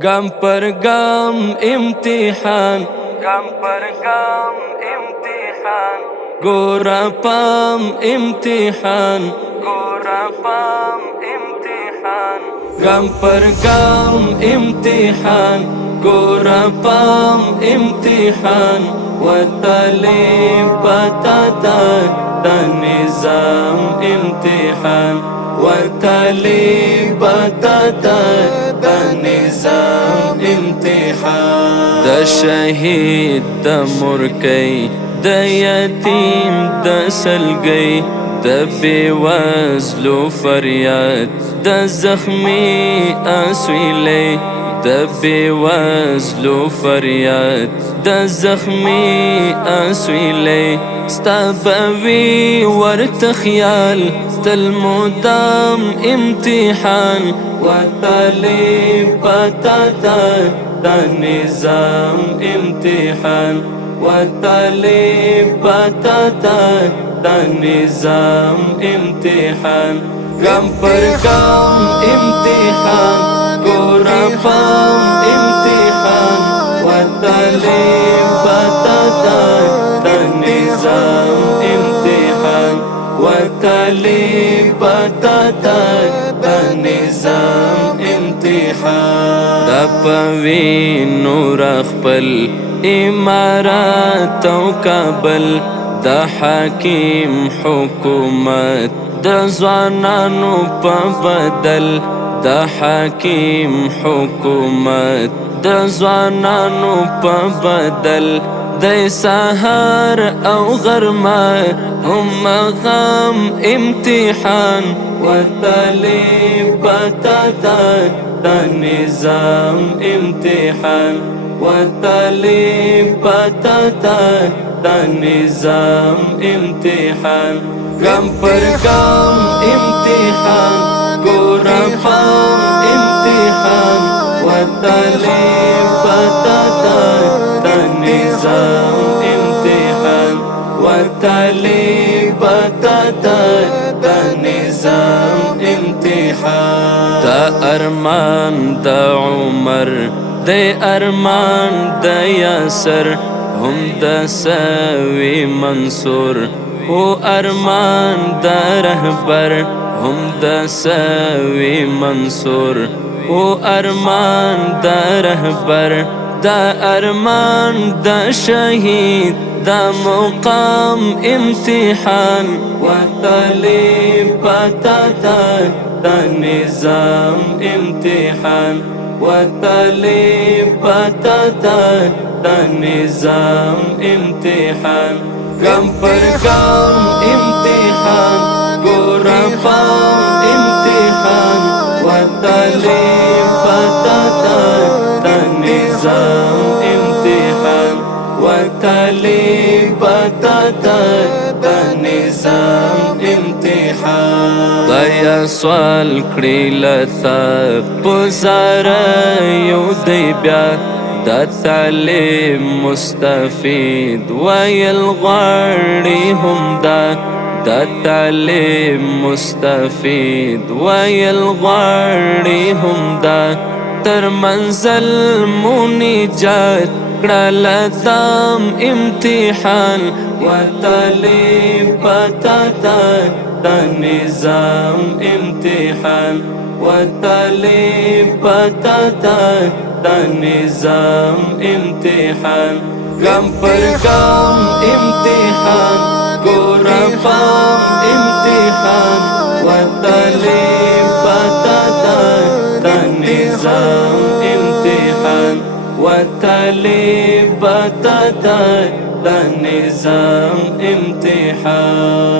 گام پر گام امتحان، گام پر گام امتحان، گورا پام امتحان، گورا پام امتحان، گام پر گام امتحان، گورا پام امتحان، وتلی پتاتا دا نظام امتحان، وتلی پتاتا دا نظام امتحان. دا شهید دا مرکی دا یتیم دا سلگی دا بیوزلو فریاد دا زخمی اسویلی دا بیوزلو فریاد دا زخمی اسویلی ستا بوی ورت خیال تل مدام امتحان وتلی پتاتا دا نظام امتحان وتلی پتاتا دا نظام امتحان گام پر گام امتحان گورا پام امتحان وتلی پتاتا دا نظام امتحان وتلی پتاتا دا نظام امتحان. دا پوینو رخپل امارات او کابل دا حاکم حکومت دا ځوانانو په بدل دا حاکم حکومت دا ځوانانو په بدل د سهار او غرمه هم غم امتحان وتلی پتاتا دا نظام امتحان وتلی پتاتا دا نظام امتحان گام پر گام امتحان گورا پام امتحان وتلی پتاتا دا نظام امتحان وتلی پتاتا دا نظام امتحان. دا ارمان دا عمر دا ارمان دا یاسر هم دا سوی منصور او ارمان دا رهبر هم دا سوی منصور او ارمان دا رهبر دا ارمان دا شهید دا مقام امتحان وتلی پتاتا دا نظام امتحان وتلی پتاتا دا نظام امتحان گام پر گام امتحان گورا پام امتحان وتلی پتاتا دا نظام امتحان وتلی پتاتا دا نظام امتحان. دایا سوال کړی لتا پزار یو دی بیا دا تعلیم مستفید ویل غواړي هم دا تعلیم مستفید ویل غواړي هم دا تر منزل مو نجات کړه دام امتحان وتلی پتاتا دا نظام امتحان وتلی پتاتا دا نظام امتحان گام پر گام امتحان گورا پام امتحان وتلی پتاتا دا نظام امتحان وتلی پتاتا دا نظام امتحان.